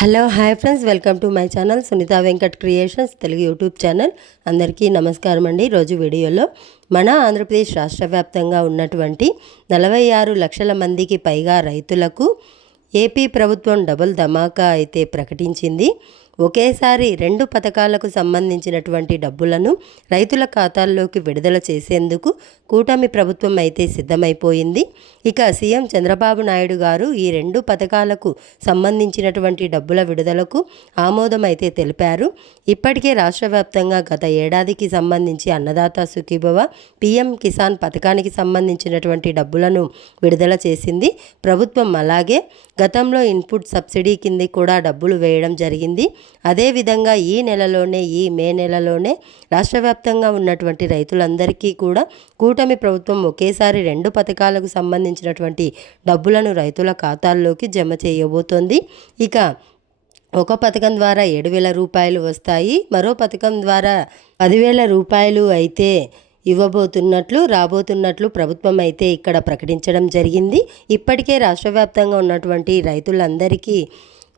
Hello hi friends, welcome to my channel Sunitha Venkat creations Telugu YouTube channel. అందరికీ నమస్కారం అండి. రోజు వీడియోలో మన ఆంధ్రప్రదేశ్ రాష్ట్ర వ్యాప్తంగా ఉన్నటువంటి 46 లక్షల మందికి పైగా రైతులకు ఏపీ ప్రభుత్వం డబుల్ ధమాకా అయితే ప్రకటించింది. ఒకేసారి 2 పథకాలకు సంబంధించినటువంటి డబ్బులను రైతుల ఖాతాల్లోకి విడుదల చేసేందుకు కూటమి ప్రభుత్వం అయితే సిద్ధమైపోయింది. ఇక సీఎం చంద్రబాబు నాయుడు గారు ఈ 2 పథకాలకు సంబంధించినటువంటి డబ్బుల విడుదలకు ఆమోదం అయితే తెలిపారు. ఇప్పటికే రాష్ట్ర వ్యాప్తంగా గత ఏడాదికి సంబంధించి అన్నదాత సుఖీభవ, పీఎం కిసాన్ పథకానికి సంబంధించినటువంటి డబ్బులను విడుదల చేసింది ప్రభుత్వం. అలాగే గతంలో ఇన్పుట్ సబ్సిడీ కింద కూడా డబ్బులు వేయడం జరిగింది. అదేవిధంగా ఈ మే నెలలోనే రాష్ట్ర వ్యాప్తంగా ఉన్నటువంటి రైతులందరికీ కూడా కూటమి ప్రభుత్వం ఒకేసారి 2 పథకాలకు సంబంధించినటువంటి డబ్బులను రైతుల ఖాతాల్లోకి జమ చేయబోతోంది. ఇక ఒక పథకం ద్వారా 7,000 రూపాయలు వస్తాయి, మరో పథకం ద్వారా 10,000 రూపాయలు అయితే రాబోతున్నట్లు ప్రభుత్వం అయితే ఇక్కడ ప్రకటించడం జరిగింది. ఇప్పటికే రాష్ట్ర వ్యాప్తంగా ఉన్నటువంటి రైతులందరికీ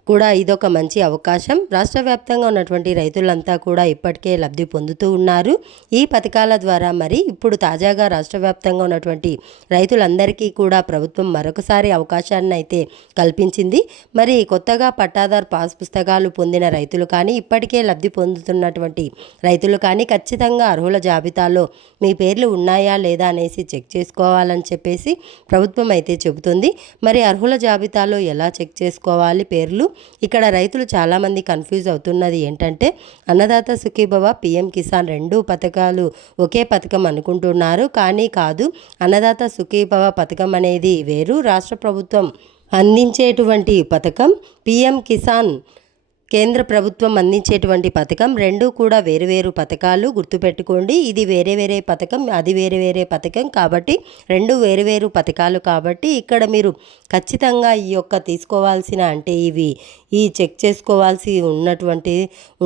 కూడా ఇదొక మంచి అవకాశం. రాష్ట్ర వ్యాప్తంగా ఉన్నటువంటి రైతులంతా కూడా ఇప్పటికే లబ్ధి పొందుతూ ఉన్నారు ఈ పథకాల ద్వారా. మరి ఇప్పుడు తాజాగా రాష్ట్ర వ్యాప్తంగా ఉన్నటువంటి రైతులందరికీ కూడా ప్రభుత్వం మరొకసారి అవకాశాన్ని అయితే కల్పించింది. మరి కొత్తగా పట్టాదారు పాస్ పుస్తకాలు పొందిన రైతులు కానీ, ఇప్పటికే లబ్ధి పొందుతున్నటువంటి రైతులు కానీ ఖచ్చితంగా అర్హుల జాబితాలో మీ పేర్లు ఉన్నాయా లేదా అనేసి చెక్ చేసుకోవాలని చెప్పేసి ప్రభుత్వం అయితే చెబుతుంది. మరి అర్హుల జాబితాలో ఎలా చెక్ చేసుకోవాలి పేర్లు? ఇక్కడ రైతులు చాలామంది కన్ఫ్యూజ్ అవుతున్నది ఏంటంటే, అన్నదాత సుఖీభవ, పీఎం కిసాన్ 2 పథకాలు ఒకే పథకం అనుకుంటున్నారు. కానీ కాదు, అన్నదాత సుఖీభవ పథకం అనేది వేరు, రాష్ట్ర ప్రభుత్వం అందించేటువంటి పథకం. పీఎం కిసాన్ కేంద్ర ప్రభుత్వం అందించేటువంటి పథకం. 2 కూడా వేరు పథకాలు, గుర్తుపెట్టుకోండి. ఇది వేరే పథకం, అది వేరే పథకం కాబట్టి 2 వేరు పథకాలు. కాబట్టి ఇక్కడ మీరు ఖచ్చితంగా ఈ యొక్క తీసుకోవాల్సిన ఈ చెక్ చేసుకోవాల్సి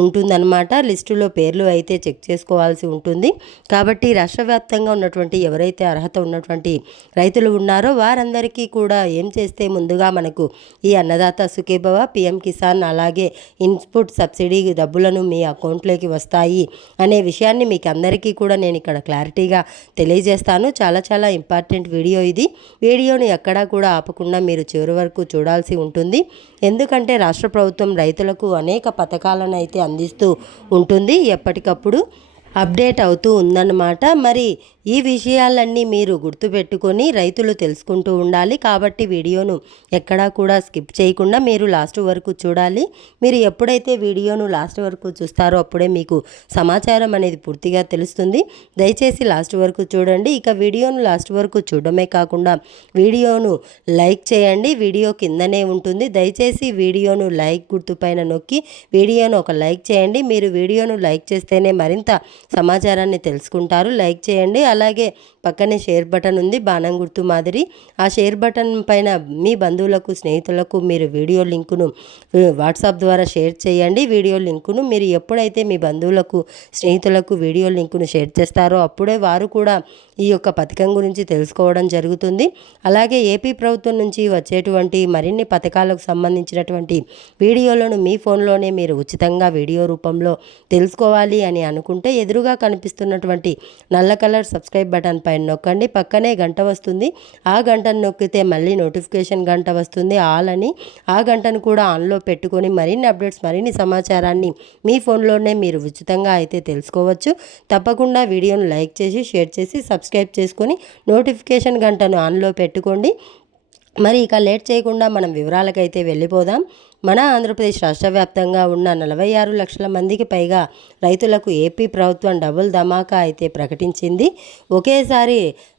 ఉంటుందన్నమాట. లిస్టులో పేర్లు అయితే చెక్ చేసుకోవాల్సి ఉంటుంది. కాబట్టి రాష్ట్ర వ్యాప్తంగా ఉన్నటువంటి ఎవరైతే అర్హత ఉన్నటువంటి రైతులు ఉన్నారో వారందరికీ కూడా ఏం చేస్తే ముందుగా మనకు ఈ అన్నదాత సుఖీభవ, పీఎం కిసాన్ అలాగే ఇన్పుట్ సబ్సిడీ డబ్బులను మీ అకౌంట్లోకి వస్తాయి అనే విషయాన్ని మీకు అందరికీ కూడా నేను ఇక్కడ క్లారిటీగా తెలియజేస్తాను. చాలా ఇంపార్టెంట్ వీడియో ఇది. వీడియోని ఎక్కడా కూడా ఆపకుండా మీరు చివరి వరకు చూడాల్సి ఉంటుంది. ఎందుకంటే రాష్ట్ర ప్రభుత్వం రైతులకు అనేక పథకాలను అయితే అందిస్తూ ఉంటుంది, ఎప్పటికప్పుడు అప్డేట్ అవుతూ ఉందన్నమాట. మరి ఈ విషయాలన్నీ మీరు గుర్తుపెట్టుకొని రైతులు తెలుసుకుంటూ ఉండాలి. కాబట్టి వీడియోను ఎక్కడా కూడా స్కిప్ చేయకుండా మీరు లాస్ట్ వరకు చూడాలి. మీరు ఎప్పుడైతే వీడియోను లాస్ట్ వరకు చూస్తారో అప్పుడే మీకు సమాచారం అనేది పూర్తిగా తెలుస్తుంది. దయచేసి లాస్ట్ వరకు చూడండి. ఇక వీడియోను లాస్ట్ వరకు చూడడమే కాకుండా వీడియోను లైక్ చేయండి. వీడియో కిందనే ఉంటుంది. దయచేసి వీడియోను లైక్ గుర్తుపైన నొక్కి వీడియోను ఒక లైక్ చేయండి. మీరు వీడియోను లైక్ చేస్తేనే మరింత సమాచారాన్ని తెలుసుకుంటారు. లైక్ చేయండి. అలాగే పక్కనే షేర్ బటన్ ఉంది, బాణం గుర్తు మాదిరి. ఆ షేర్ బటన్ పైన మీ బంధువులకు, స్నేహితులకు మీరు వీడియో లింకును వాట్సాప్ ద్వారా షేర్ చేయండి. వీడియో లింకును మీరు ఎప్పుడైతే మీ బంధువులకు, స్నేహితులకు వీడియో లింకును షేర్ చేస్తారో అప్పుడే వారు కూడా ఈ యొక్క పథకం గురించి తెలుసుకోవడం జరుగుతుంది. అలాగే ఏపీ ప్రభుత్వం నుంచి వచ్చేటువంటి మరిన్ని పథకాలకు సంబంధించినటువంటి వీడియోలను మీ ఫోన్లోనే మీరు ఉచితంగా వీడియో రూపంలో తెలుసుకోవాలి అని అనుకుంటే ఎదురుగా కనిపిస్తున్నటువంటి నల్ల కలర్ సబ్స్క్రైబ్ బటన్ పైన నొక్కండి. పక్కనే గంట వస్తుంది, ఆ గంటను నొక్కితే మళ్ళీ నోటిఫికేషన్ గంట వస్తుంది ఆల్ అని. ఆ గంటను కూడా ఆన్లో పెట్టుకొని మరిన్ని అప్డేట్స్, మరిన్ని సమాచారాన్ని మీ ఫోన్లోనే మీరు ఉచితంగా అయితే తెలుసుకోవచ్చు. తప్పకుండా వీడియోను లైక్ చేసి, షేర్ చేసి, సబ్స్క్రైబ్ చేసుకొని నోటిఫికేషన్ గంటను ఆన్లో పెట్టుకోండి. మరి ఇక లేట్ చేయకుండా మనం వివరాలకైతే వెళ్ళిపోదాం. మన ఆంధ్రప్రదేశ్ రాష్ట్ర వ్యాప్తంగా ఉన్న 46 లక్షల మందికి పైగా రైతులకు ఏపీ ప్రభుత్వం డబుల్ ధమాకా అయితే ప్రకటించింది. ఒకేసారి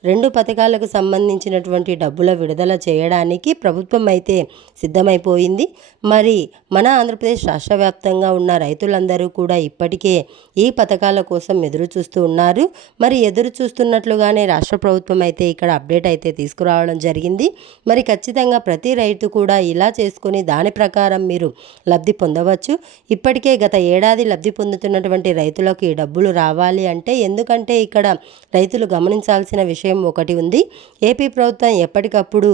2 పథకాలకు సంబంధించినటువంటి డబ్బుల విడుదల చేయడానికి ప్రభుత్వం అయితే సిద్ధమైపోయింది. మరి మన ఆంధ్రప్రదేశ్ రాష్ట్ర వ్యాప్తంగా ఉన్న రైతులందరూ కూడా ఇప్పటికే ఈ పథకాల కోసం ఎదురు చూస్తూ ఉన్నారు. మరి ఎదురు చూస్తున్నట్లుగానే రాష్ట్ర ప్రభుత్వం అయితే ఇక్కడ అప్డేట్ అయితే తీసుకురావడం జరిగింది. మరి ఖచ్చితంగా ప్రతి రైతు కూడా ఇలా చేసుకొని దాని ప్రకారం ప్రకారం మీరు లబ్ధి పొందవచ్చు. ఇప్పటికే గత ఏడాది లబ్ధి పొందుతున్నటువంటి రైతులకు ఈ డబ్బులు రావాలి అంటే, ఎందుకంటే ఇక్కడ రైతులు గమనించాల్సిన విషయం ఒకటి ఉంది. ఏపీ ప్రభుత్వం ఎప్పటికప్పుడు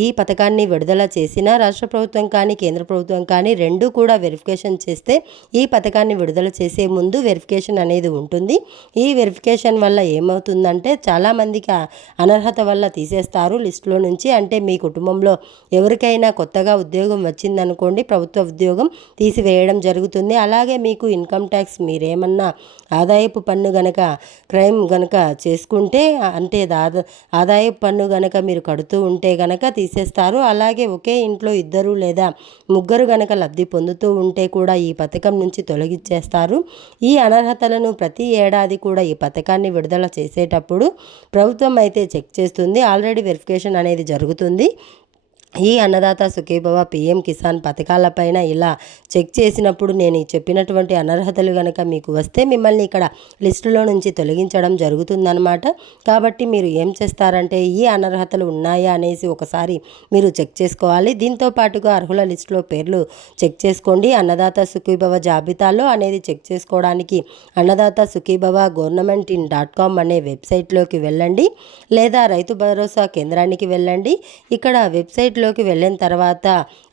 ఈ పథకాన్ని విడుదల చేసినా రాష్ట్ర ప్రభుత్వం కానీ కేంద్ర ప్రభుత్వం కానీ రెండూ కూడా వెరిఫికేషన్ చేస్తే, ఈ పథకాన్ని విడుదల చేసే ముందు వెరిఫికేషన్ అనేది ఉంటుంది. ఈ వెరిఫికేషన్ వల్ల ఏమవుతుందంటే, చాలామందికి అనర్హత వల్ల తీసేస్తారు లిస్టులో నుంచి. అంటే మీ కుటుంబంలో ఎవరికైనా కొత్తగా ఉద్యోగం వచ్చిందనుకోండి, ప్రభుత్వ ఉద్యోగం తీసివేయడం జరుగుతుంది. అలాగే మీకు ఇన్కమ్ ట్యాక్స్ మీరేమన్నా ఆదాయపు పన్ను గనక క్రైమ్ గనక చేసుకుంటే, అంటే ఆదాయపు పన్ను గనక మీరు కడుతూ ఉంటే గనక తీసేస్తారు. అలాగే ఒకే ఇంట్లో 2 లేదా 3 గనక లబ్ధి పొందుతూ ఉంటే కూడా ఈ పథకం నుంచి తొలగించేస్తారు. ఈ అనర్హతలను ప్రతి ఏడాది కూడా ఈ పథకాన్ని విడుదల చేసేటప్పుడు ప్రభుత్వం అయితే చెక్ చేస్తుంది. ఆల్రెడీ వెరిఫికేషన్ అనేది జరుగుతుంది. ఈ అన్నదాత సుఖీభవ పిఎం కిసాన్ పథకాలపైన ఇలా చెక్ చేసినప్పుడు నేను చెప్పినటువంటి అనర్హతలు కనుక మీకు వస్తే మిమ్మల్ని ఇక్కడ లిస్టులో నుంచి తొలగించడం జరుగుతుందన్నమాట. కాబట్టి మీరు ఏం చేస్తారంటే, ఈ అనర్హతలు ఉన్నాయా అనేసి ఒకసారి మీరు చెక్ చేసుకోవాలి. దీంతో పాటుగా అర్హుల లిస్టులో పేర్లు చెక్ చేసుకోండి. అన్నదాత సుఖీభవ జాబితాలో అనేది చెక్ చేసుకోవడానికి అన్నదాత సుఖీభవ governmentin.com అనే వెబ్సైట్లోకి వెళ్ళండి, లేదా రైతు భరోసా కేంద్రానికి వెళ్ళండి. ఇక్కడ వెబ్సైట్ లోకి వెళ్ళిన తర్వాత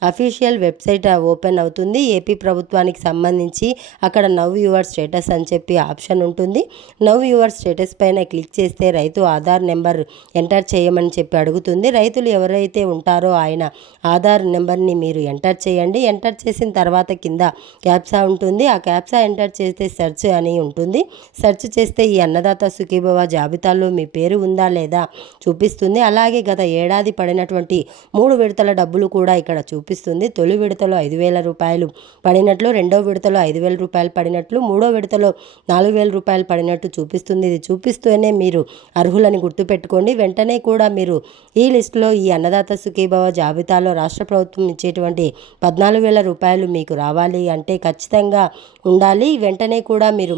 అఫీషియల్ వెబ్సైట్ ఓపెన్ అవుతుంది. ఏపీ ప్రభుత్వానికి సంబంధించి అక్కడ నవ్ యువర్ స్టేటస్ అని చెప్పి ఆప్షన్ ఉంటుంది. నవ్ యువర్ స్టేటస్ పైన క్లిక్ చేస్తే రైతు ఆధార్ నెంబర్ ఎంటర్ చేయమని చెప్పి అడుగుతుంది. రైతులు ఎవరైతే ఉంటారో ఆయన ఆధార్ నెంబర్ని మీరు ఎంటర్ చేయండి. ఎంటర్ చేసిన తర్వాత కింద క్యాప్సా ఉంటుంది. ఆ క్యాప్సా ఎంటర్ చేస్తే సెర్చ్ అని ఉంటుంది. సెర్చ్ చేస్తే ఈ అన్నదాత సుఖీభవ జాబితాలో మీ పేరు ఉందా లేదా చూపిస్తుంది. అలాగే గత ఏడాది పడినటువంటి 3 విడతల డబ్బులు కూడా ఇక్కడ చూపిస్తుంది. తొలి విడతలో 5,000 రూపాయలు పడినట్లు, రెండో విడతలో 5,000 రూపాయలు పడినట్లు, మూడో విడతలో 4,000 రూపాయలు పడినట్టు చూపిస్తుంది. ఇది చూపిస్తూనే మీరు అర్హులని గుర్తుపెట్టుకోండి. వెంటనే కూడా మీరు ఈ లిస్టులో ఈ అన్నదాత సుఖీభవ జాబితాలో రాష్ట్ర ప్రభుత్వం ఇచ్చేటువంటి 14,000 రూపాయలు మీకు రావాలి అంటే ఖచ్చితంగా ఉండాలి. వెంటనే కూడా మీరు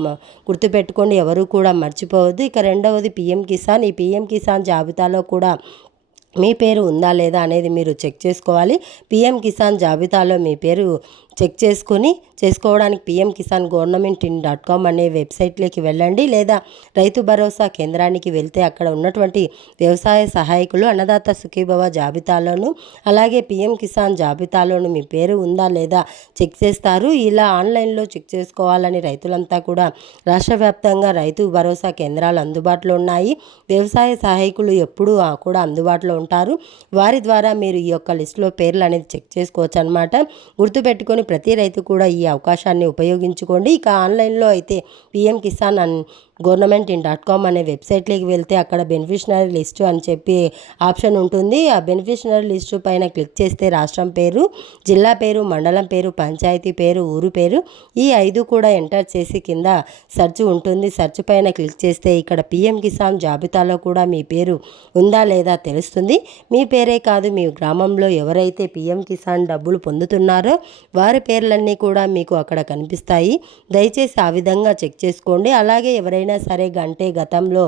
గుర్తుపెట్టుకోండి, ఎవరు కూడా మర్చిపోవద్దు. ఇక రెండవది పిఎం కిసాన్. ఈ పిఎం కిసాన్ జాబితాలో కూడా మీ పేరు ఉందా లేదా అనేది మీరు చెక్ చేసుకోవాలి. పిఎం కిసాన్ జాబితాలో మీ పేరు చెక్ చేసుకోవడానికి పిఎం కిసాన్ governmentin.com అనే వెబ్సైట్లోకి వెళ్ళండి, లేదా రైతు భరోసా కేంద్రానికి వెళ్తే అక్కడ ఉన్నటువంటి వ్యవసాయ సహాయకులు అన్నదాత సుఖీభవ జాబితాలోను అలాగే పిఎం కిసాన్ జాబితాలోను మీ పేరు ఉందా లేదా చెక్ చేస్తారు. ఇలా ఆన్లైన్లో చెక్ చేసుకోవాలని రైతులంతా కూడా రాష్ట్ర వ్యాప్తంగా రైతు భరోసా కేంద్రాలు అందుబాటులో ఉన్నాయి. వ్యవసాయ సహాయకులు ఎప్పుడూ కూడా అందుబాటులో ఉంటారు. వారి ద్వారా మీరు ఈ యొక్క లిస్టులో పేర్లు అనేది చెక్ చేసుకోవచ్చు అన్నమాట. గుర్తుపెట్టుకొని ప్రతి రైతు కూడా ఈ అవకాశాన్ని ఉపయోగించుకోండి. ఇక ఆన్లైన్లో అయితే పిఎం కిసాన్ governmentin.com అనే వెబ్సైట్లోకి వెళ్తే అక్కడ బెనిఫిషనరీ లిస్టు అని చెప్పి ఆప్షన్ ఉంటుంది. ఆ బెనిఫిషనరీ లిస్టు పైన క్లిక్ చేస్తే రాష్ట్రం పేరు, జిల్లా పేరు, మండలం పేరు, పంచాయతీ పేరు, ఊరు పేరు ఈ 5 కూడా ఎంటర్ చేసి కింద సెర్చ్ ఉంటుంది. సెర్చ్ పైన క్లిక్ చేస్తే ఇక్కడ పిఎం కిసాన్ జాబితాలో కూడా మీ పేరు ఉందా లేదా తెలుస్తుంది. మీ పేరే కాదు, మీ గ్రామంలో ఎవరైతే పిఎం కిసాన్ డబ్బులు పొందుతున్నారో వారి పేర్లన్నీ కూడా మీకు అక్కడ కనిపిస్తాయి. దయచేసి ఆ విధంగా చెక్ చేసుకోండి. అలాగే ఎవరైనా సరే గతంలో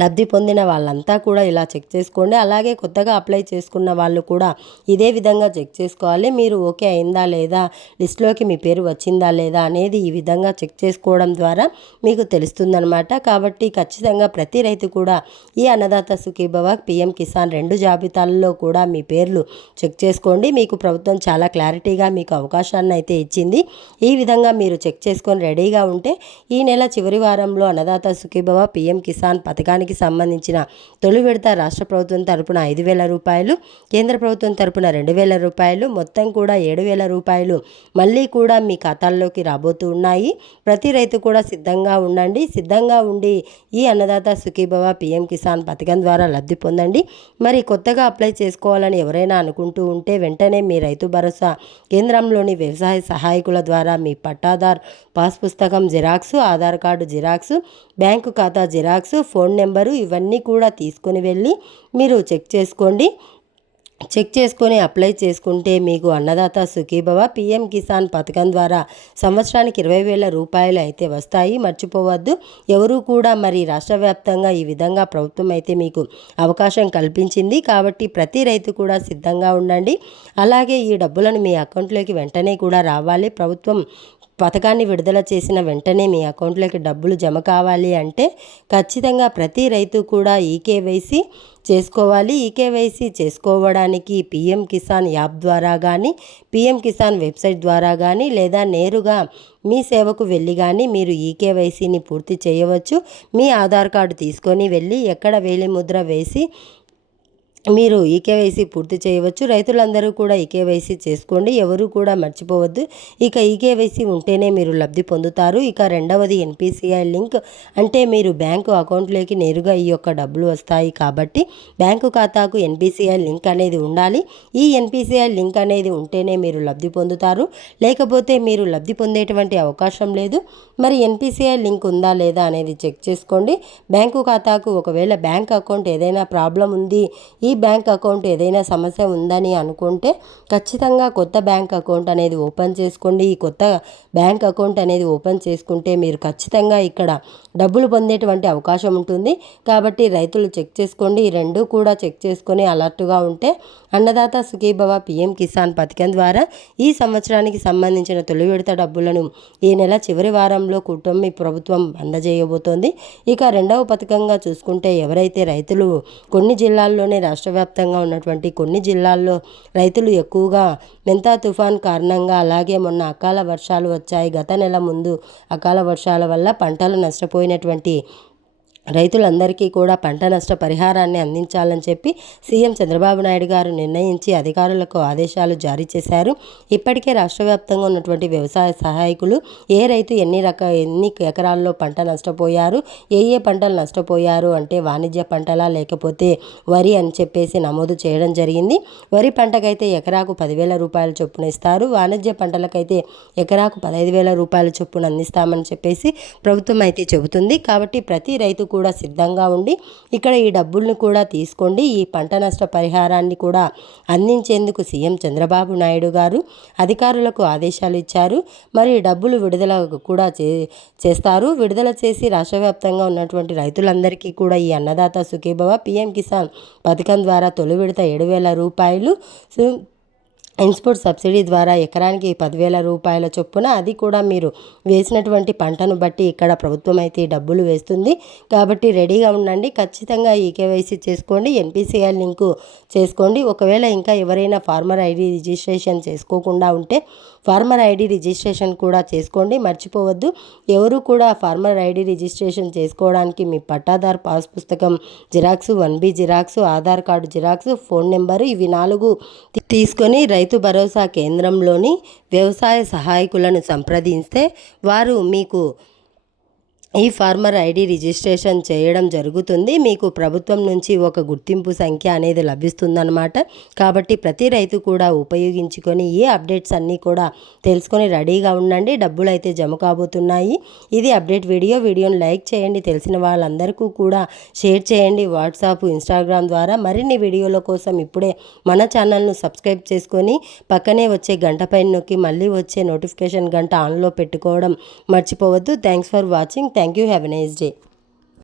లబ్ధి పొందిన వాళ్ళంతా కూడా ఇలా చెక్ చేసుకోండి. అలాగే కొత్తగా అప్లై చేసుకున్న వాళ్ళు కూడా ఇదే విధంగా చెక్ చేసుకోవాలి. మీరు ఓకే అయిందా లేదా, లిస్టులోకి మీ పేరు వచ్చిందా లేదా అనేది ఈ విధంగా చెక్ చేసుకోవడం ద్వారా మీకు తెలుస్తుందన్నమాట. కాబట్టి ఖచ్చితంగా ప్రతి రైతు కూడా ఈ అన్నదాత సుఖీభవ పిఎం కిసాన్ 2 జాబితాలలో కూడా మీ పేర్లు చెక్ చేసుకోండి. మీకు ప్రభుత్వం చాలా క్లారిటీగా మీకు అవకాశాన్ని అయితే ఇచ్చింది. ఈ విధంగా మీరు చెక్ చేసుకొని రెడీగా ఉంటే ఈ నెల చివరి వారంలో అన్నదాత సుఖీభవ పిఎం కిసాన్ పథకానికి సంబంధించిన తొలి విడత రాష్ట్ర ప్రభుత్వం తరపున 5,000 రూపాయలు, కేంద్ర ప్రభుత్వం తరపున 2,000 రూపాయలు, మొత్తం కూడా 7,000 రూపాయలు మళ్ళీ కూడా మీ ఖాతాల్లోకి రాబోతూ ఉన్నాయి. ప్రతి రైతు కూడా సిద్ధంగా ఉండండి. సిద్ధంగా ఉండి ఈ అన్నదాత సుఖీభవ పిఎం కిసాన్ పథకం ద్వారా లబ్ధి పొందండి. మరి కొత్తగా అప్లై చేసుకోవాలని ఎవరైనా అనుకుంటూ ఉంటే వెంటనే మీ రైతు భరోసా కేంద్రంలోని వ్యవసాయ సహాయకుల ద్వారా మీ పట్టాదార్ పాస్ పుస్తకం xerox, Aadhaar card xerox, bank ఖాతా జిరాక్సు, ఫోన్ నెంబరు ఇవన్నీ కూడా తీసుకొని వెళ్ళి మీరు చెక్ చేసుకోండి. చెక్ చేసుకొని అప్లై చేసుకుంటే మీకు అన్నదాత సుఖీభవ పీఎం కిసాన్ పథకం ద్వారా సంవత్సరానికి 20,000 రూపాయలు అయితే వస్తాయి. మర్చిపోవద్దు. ఎవరు కూడా మరి రాష్ట్ర వ్యాప్తంగా ఈ విధంగా ప్రభుత్వం అయితే మీకు అవకాశం కల్పించింది. కాబట్టి ప్రతి రైతు కూడా సిద్ధంగా ఉండండి. అలాగే ఈ డబ్బులను మీ అకౌంట్లోకి వెంటనే కూడా రావాలి. ప్రభుత్వం పథకాన్ని విడుదల చేసిన వెంటనే మీ అకౌంట్లోకి డబ్బులు జమ కావాలి అంటే ఖచ్చితంగా ప్రతి రైతు కూడా ఈకేవైసీ చేసుకోవాలి. ఈకేవైసీ చేసుకోవడానికి పీఎం కిసాన్ యాప్ ద్వారా కానీ, పీఎం కిసాన్ వెబ్సైట్ ద్వారా కానీ, లేదా నేరుగా మీ సేవకు వెళ్ళి కానీ మీరు ఈకేవైసీని పూర్తి చేయవచ్చు. మీ ఆధార్ కార్డు తీసుకొని వెళ్ళి ఎక్కడ వేలిముద్ర వేసి మీరు ఈకేవైసీ పూర్తి చేయవచ్చు. రైతులందరూ కూడా ఈకేవైసీ చేసుకోండి. ఎవరు కూడా మర్చిపోవద్దు. ఇక ఈకేవైసీ ఉంటేనే మీరు లబ్ధి పొందుతారు. ఇక రెండవది ఎన్పిసిఐ లింక్, అంటే మీరు బ్యాంకు అకౌంట్లోకి నేరుగా ఈ యొక్క డబ్బులు వస్తాయి. కాబట్టి బ్యాంకు ఖాతాకు ఎన్పిసిఐ లింక్ అనేది ఉండాలి. ఈ ఎన్పిసిఐ లింక్ అనేది ఉంటేనే మీరు లబ్ధి పొందుతారు. లేకపోతే మీరు లబ్ధి పొందేటువంటి అవకాశం లేదు. మరి ఎన్పిసిఐ లింక్ ఉందా లేదా అనేది చెక్ చేసుకోండి. బ్యాంకు ఖాతాకు ఒకవేళ బ్యాంక్ అకౌంట్ ఏదైనా ప్రాబ్లం ఉంది, ఈ బ్యాంక్ అకౌంట్ ఏదైనా సమస్య ఉందని అనుకుంటే ఖచ్చితంగా కొత్త బ్యాంక్ అకౌంట్ అనేది ఓపెన్ చేసుకోండి. ఈ కొత్త బ్యాంక్ అకౌంట్ అనేది ఓపెన్ చేసుకుంటే మీరు ఖచ్చితంగా ఇక్కడ డబ్బులు పొందేటువంటి అవకాశం ఉంటుంది. కాబట్టి రైతులు చెక్ చేసుకోండి. ఈ రెండు కూడా చెక్ చేసుకొని అలర్ట్గా ఉంటే అన్నదాత సుఖీభవ పీఎం కిసాన్ పథకం ద్వారా ఈ సంవత్సరానికి సంబంధించిన తొలి విడత డబ్బులను ఈ నెల చివరి వారంలో కూటమి ప్రభుత్వం అందజేయబోతోంది. ఇక రెండవ పథకంగా చూసుకుంటే ఎవరైతే రైతులు కొన్ని జిల్లాల్లోనే రాష్ట్ర వ్యాప్తంగా ఉన్నటువంటి కొన్ని జిల్లాల్లో రైతులు ఎక్కువగా మెంతా తుఫాన్ కారణంగా, అలాగే మొన్న అకాల వర్షాలు వచ్చాయి. గత నెల ముందు అకాల వర్షాల వల్ల పంటలు నష్టపోయినటువంటి రైతులందరికీ కూడా పంట నష్ట పరిహారాన్ని అందించాలని చెప్పి సీఎం చంద్రబాబు నాయుడు గారు నిర్ణయించి అధికారులకు ఆదేశాలు జారీ చేశారు. ఇప్పటికే రాష్ట్ర వ్యాప్తంగా ఉన్నటువంటి వ్యవసాయ సహాయకులు ఏ రైతు ఎన్ని ఎకరాల్లో పంట నష్టపోయారు, ఏ పంటలు నష్టపోయారు అంటే వాణిజ్య పంటలా లేకపోతే వరి అని చెప్పేసి నమోదు చేయడం జరిగింది. వరి పంటకైతే ఎకరాకు 10,000 రూపాయల చొప్పున ఇస్తారు. వాణిజ్య పంటలకైతే ఎకరాకు 15,000 రూపాయల చొప్పున అందిస్తామని చెప్పేసి ప్రభుత్వం అయితే చెబుతుంది. కాబట్టి ప్రతి రైతు కూడా సిద్ధంగా ఉండి ఇక్కడ ఈ డబ్బులను కూడా తీసుకోండి. ఈ పంట నష్ట పరిహారాన్ని కూడా అందించేందుకు సీఎం చంద్రబాబు నాయుడు గారు అధికారులకు ఆదేశాలు ఇచ్చారు. మరి డబ్బులు విడుదల కూడా చేస్తారు. విడుదల చేసి రాష్ట్ర వ్యాప్తంగా ఉన్నటువంటి రైతులందరికీ కూడా ఈ అన్నదాత సుఖీభవ పీఎం కిసాన్ పథకం ద్వారా తొలి విడత 7,000 రూపాయలు, ఇన్పుట్ సబ్సిడీ ద్వారా ఎకరానికి 10,000 రూపాయల చొప్పున, అది కూడా మీరు వేసినటువంటి పంటను బట్టి ఇక్కడ ప్రభుత్వం అయితే డబ్బులు వేస్తుంది. కాబట్టి రెడీగా ఉండండి. ఖచ్చితంగా ఈకేవైసీ చేసుకోండి, ఎన్పిసిఐ లింకు చేసుకోండి. ఒకవేళ ఇంకా ఎవరైనా ఫార్మర్ ఐడి రిజిస్ట్రేషన్ చేసుకోకుండా ఉంటే ఫార్మర్ ఐడి రిజిస్ట్రేషన్ కూడా చేసుకోండి. మర్చిపోవద్దు. ఎవరు కూడా ఫార్మర్ ఐడి రిజిస్ట్రేషన్ చేసుకోవడానికి మీ పట్టాదారు పాస్ పుస్తకం xerox, 1B xerox, Aadhaar card xerox, phone number, ఇవి 4 తీసుకొని రైతు భరోసా కేంద్రంలోని వ్యవసాయ సహాయకులను సంప్రదిస్తే వారు మీకు ఈ ఫార్మర్ ఐడి రిజిస్ట్రేషన్ చేయడం జరుగుతుంది. మీకు ప్రభుత్వం నుంచి ఒక గుర్తింపు సంఖ్య అనేది లభిస్తుందన్నమాట. కాబట్టి ప్రతి రైతు కూడా ఉపయోగించుకొని ఈ అప్డేట్స్ అన్నీ కూడా తెలుసుకొని రెడీగా ఉండండి. డబ్బులు అయితే జమ కాబోతున్నాయి. ఇది అప్డేట్ వీడియోని లైక్ చేయండి. తెలిసిన వాళ్ళందరికీ కూడా షేర్ చేయండి. వాట్సాప్, ఇన్స్టాగ్రామ్ ద్వారా మరిన్ని వీడియోల కోసం ఇప్పుడే మన ఛానల్ను సబ్స్క్రైబ్ చేసుకొని పక్కనే వచ్చే గంట పైన నొక్కి మళ్ళీ వచ్చే నోటిఫికేషన్ గంట ఆన్లో పెట్టుకోవడం మర్చిపోవద్దు. Thanks for watching. Thank you. Have a nice day.